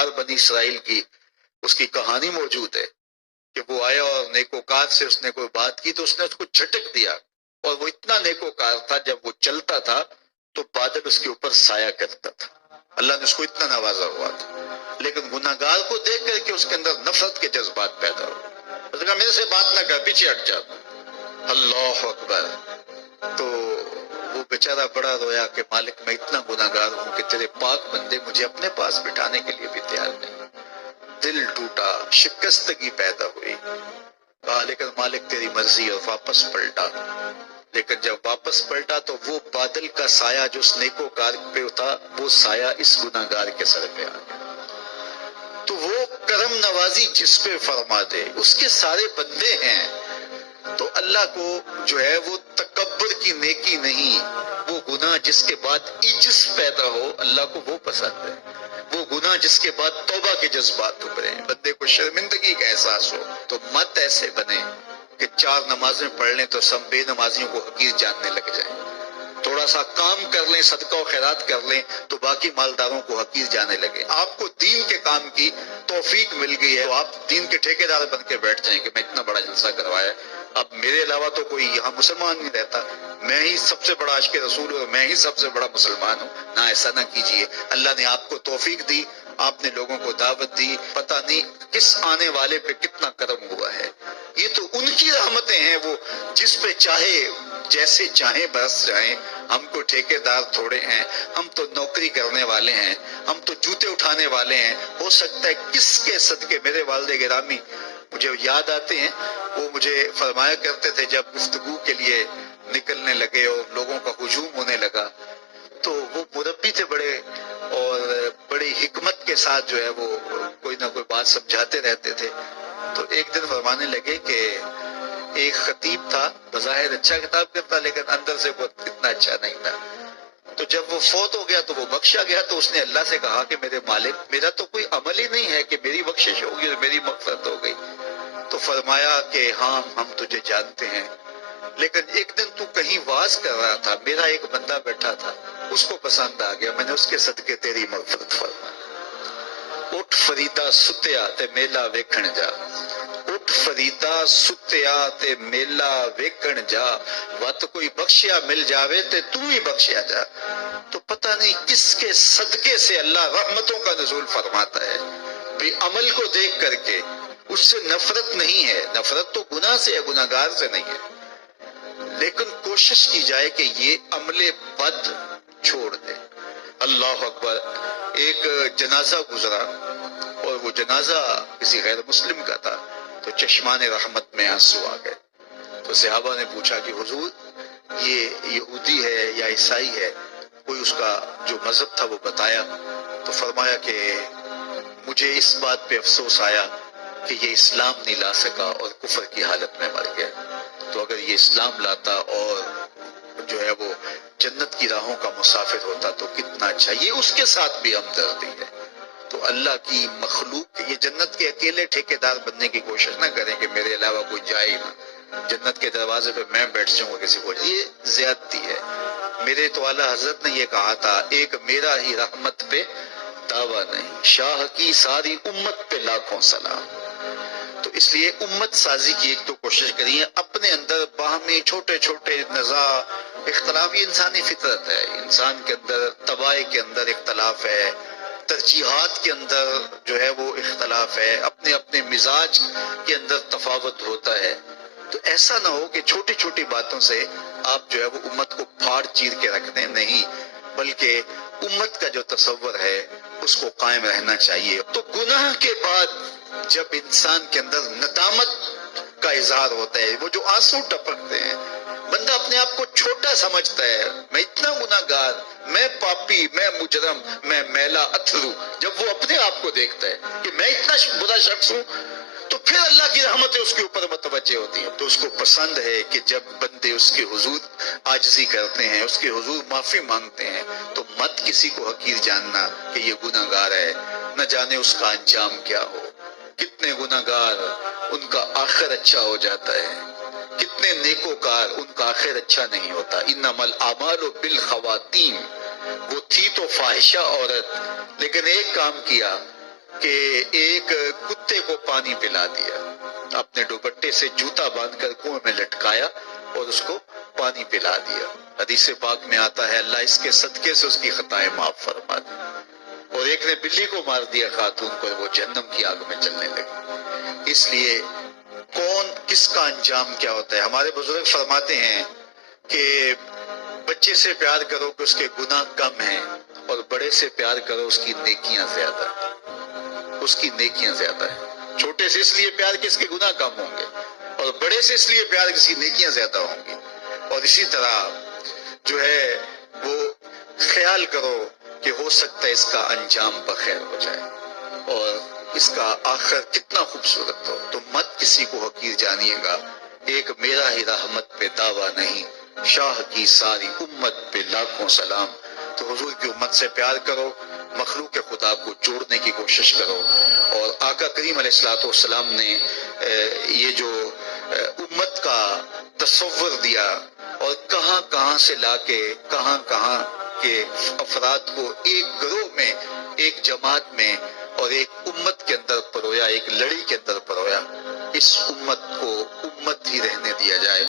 نیکوکار بنی اسرائیل کی اس کی کہانی موجود ہے کہ وہ آیا اور نیکوکار سے اس نے کوئی بات کی تو اس نے اس کو جھٹک دیا، اور وہ اتنا نیکوکار تھا جب وہ چلتا تھا تو بادل اس کے اوپر سایہ کرتا تھا، اللہ نے اس کو اتنا نوازا ہوا تھا۔ لیکن گناہگار کو دیکھ کر کے اس کے اندر نفرت کے جذبات پیدا ہوئے، اس نے کہا میرے سے بات نہ کر، پیچھے ہٹ جا۔ اللہ اکبر۔ تو وہ بیچارہ بڑا رویا کہ مالک میں اتنا گناہگار ہوں کہ تیرے پاک بندے مجھے اپنے پاس بٹھانے کے لیے بھی تیار نہیں۔ دل ٹوٹا، شکستگی پیدا ہوئی، کہا لیکن مالک تیری مرضی، اور واپس پلٹا۔ لیکن جب واپس پلٹا تو وہ بادل کا سایہ جو اس نیکوکار پہ تھا وہ سایہ اس گناہگار کے سر پہ آ گیا۔ تو وہ کرم نوازی جس پہ فرما دے، اس کے سارے بندے ہیں، تو اللہ کو جو ہے وہ تکبر کی نیکی نہیں، وہ گناہ جس کے بعد عجز پیدا ہو اللہ کو وہ پسند ہے، وہ گناہ جس کے بعد توبہ کے جذبات ابھرے، بندے کو شرمندگی کا احساس ہو۔ تو مت ایسے بنے کہ 4 نمازیں پڑھ لیں تو سب بے نمازیوں کو حقیر جاننے لگ جائیں، تھوڑا سا کام کر لیں، صدقہ و خیرات کر لیں تو باقی مالداروں کو حقیر جانے لگے۔ آپ کو دین کے کام کی توفیق مل گئی ہے تو آپ دین کے ٹھیکیدار بن کے بیٹھ جائیں کہ میں اتنا بڑا جلسہ کروایا، اب میرے علاوہ تو کوئی یہاں مسلمان نہیں رہتا، میں ہی سب سے بڑا عاشق رسول ہوں، میں ہی سب سے بڑا مسلمان ہوں۔ نہ، ایسا نہ کیجئے۔ اللہ نے آپ کو توفیق دی، آپ نے لوگوں کو دعوت دی، پتہ نہیں کس آنے والے پہ کتنا کرم ہوا ہے۔ یہ تو ان کی رحمتیں ہیں، وہ جس پہ چاہے جیسے چاہیں برس جائیں۔ ہم کو ٹھیکیدار تھوڑے ہیں، ہم تو نوکری کرنے والے ہیں، ہم تو جوتے اٹھانے والے ہیں۔ ہو سکتا ہے کس کے صدقے، میرے والد گرامی مجھے یاد آتے ہیں، وہ مجھے فرمایا کرتے تھے جب گفتگو کے لیے نکلنے لگے اور لوگوں کا ہجوم ہونے لگا تو وہ مربی تھے بڑے، اور بڑی حکمت کے ساتھ جو ہے وہ کوئی نہ کوئی بات سمجھاتے رہتے تھے۔ تو ایک دن فرمانے لگے کہ ایک خطیب تھا، بظاہر اچھا خطاب کرتا لیکن اندر سے وہ اتنا اچھا نہیں تھا، تو جب وہ فوت ہو گیا تو وہ بخشا گیا تو اس نے اللہ سے کہا کہ میرے مالک میرا تو کوئی عمل ہی نہیں ہے کہ میری بخشش ہوگی اور میری مغفرت ہو گئی۔ تو فرمایا کہ ہاں ہم تجھے جانتے ہیں، لیکن ایک دن تو کہیں واز کر رہا تھا، میرا ایک بندہ بیٹھا تھا، اس کو پسند آ گیا، میں نے اس کے صدقے تیری مغفرت فرمائی۔ اٹھ فریدا ستیا تے میلا ویکھن جا، اٹھ فریدا ستیا تے میلا ویکھن جا، وت کوئی بخشیا مل جاوے تے تو ہی بخشیا جا۔ تو پتہ نہیں کس کے صدقے سے اللہ رحمتوں کا نزول فرماتا ہے، بھی عمل کو دیکھ کر کے اس سے نفرت نہیں ہے، نفرت تو گناہ سے ہے، گناہگار سے نہیں ہے، لیکن کوشش کی جائے کہ یہ عمل بد چھوڑ دے۔ اللہ اکبر۔ ایک جنازہ گزرا اور وہ جنازہ کسی غیر مسلم کا تھا تو چشمان رحمت میں آنسو آ گئے، تو صحابہ نے پوچھا کہ حضور یہ یہودی ہے یا عیسائی ہے، کوئی اس کا جو مذہب تھا وہ بتایا، تو فرمایا کہ مجھے اس بات پہ افسوس آیا کہ یہ اسلام نہیں لا سکا اور کفر کی حالت میں مر گیا، تو اگر یہ اسلام لاتا اور جو ہے وہ جنت کی راہوں کا مسافر ہوتا تو کتنا اچھا۔ یہ اس کے ساتھ بھی ہمدردی ہے۔ تو اللہ کی مخلوق، یہ جنت کے اکیلے ٹھیکیدار بننے کی کوشش نہ کریں کہ میرے علاوہ کوئی جائے نہ، جنت کے دروازے پہ میں بیٹھ جاؤں گا کسی کو، یہ زیادتی ہے۔ میرے تو اعلیٰ حضرت نے یہ کہا تھا، ایک میرا ہی رحمت پہ دعویٰ نہیں، شاہ کی ساری امت پہ لاکھوں سلام۔ تو اس لیے امت سازی کی ایک تو کوشش کریے، اپنے اندر باہمی چھوٹے چھوٹے نزاع اختلاف، یہ انسانی فطرت ہے، انسان کے اندر طبائع کے اندر اختلاف ہے، ترجیحات کے اندر جو ہے وہ اختلاف ہے، اپنے اپنے مزاج کے اندر تفاوت ہوتا ہے۔ تو ایسا نہ ہو کہ چھوٹی چھوٹی باتوں سے آپ جو ہے وہ امت کو پھاڑ چیر کے رکھ دیں، نہیں، بلکہ امت کا جو تصور ہے اس کو قائم رہنا چاہیے۔ تو گناہ کے بعد جب انسان کے اندر ندامت کا اظہار ہوتا ہے، وہ جو آنسو ٹپکتے ہیں، بندہ اپنے آپ کو چھوٹا سمجھتا ہے، میں اتنا گناہگار، میں پاپی، میں مجرم، میں میلا اتھرو، جب وہ اپنے آپ کو دیکھتا ہے کہ میں اتنا برا شخص ہوں تو پھر اللہ کی رحمتیں اس کے اوپر متوجہ ہوتی ہیں۔ تو اس کو پسند ہے کہ جب بندے اس کے حضور عاجزی کرتے ہیں، اس کے حضور معافی مانگتے ہیں، تو مت کسی کو حقیر جاننا کہ یہ گناہگار ہے، نہ جانے اس کا انجام کیا ہو۔ کتنے گناہگار ان کا آخر اچھا ہو جاتا ہے، کتنے نیکوکار ان کا آخر اچھا نہیں ہوتا۔ انما الاعمال بالخواتیم، وہ تھی تو فاحشہ عورت لیکن ایک کام کیا، کہ ایک کتے کو پانی پلا دیا، اپنے دوپٹے سے جوتا باندھ کر کنویں میں لٹکایا اور اس کو پانی پلا دیا۔ حدیث پاک میں آتا ہے اللہ اس کے صدقے سے اس کی خطائیں معاف فرما دی۔ اور ایک نے بلی کو مار دیا خاتون کو، وہ جہنم کی آگ میں جلنے لگی۔ اس لیے کون کس کا انجام کیا ہوتا ہے؟ ہمارے بزرگ فرماتے ہیں کہ بچے سے پیار کرو کہ اس کے گناہ کم ہیں، اور بڑے سے پیار کرو اس کی نیکیاں زیادہ ہیں، اس کی نیکیاں زیادہ ہیں۔ چھوٹے سے اس لیے پیار کہ اس کے گناہ کم ہوں گے، اور بڑے سے اس لیے پیار کہ اس کی نیکیاں زیادہ ہوں گی۔ اور اسی طرح جو ہے وہ خیال کرو کہ ہو سکتا ہے اس کا انجام بخیر ہو جائے اور اس کا آخر کتنا خوبصورت ہو۔ تو مت کسی کو حقیر جانیے گا، ایک میرا ہی رحمت پہ دعویٰ نہیں، شاہ کی ساری امت پہ لاکھوں سلام۔ تو حضور کی امت سے پیار کرو، مخلوق خدا کو جوڑنے کی کوشش کرو، اور آقا کریم علیہ الصلوۃ والسلام نے یہ جو امت کا تصور دیا اور کہاں کہاں سے لا کے کہاں کہاں کے افراد کو ایک گروہ میں، ایک جماعت میں اور ایک امت کے اندر پرویا، ایک لڑی کے اندر پرویا، اس امت کو امت ہی رہنے دیا جائے۔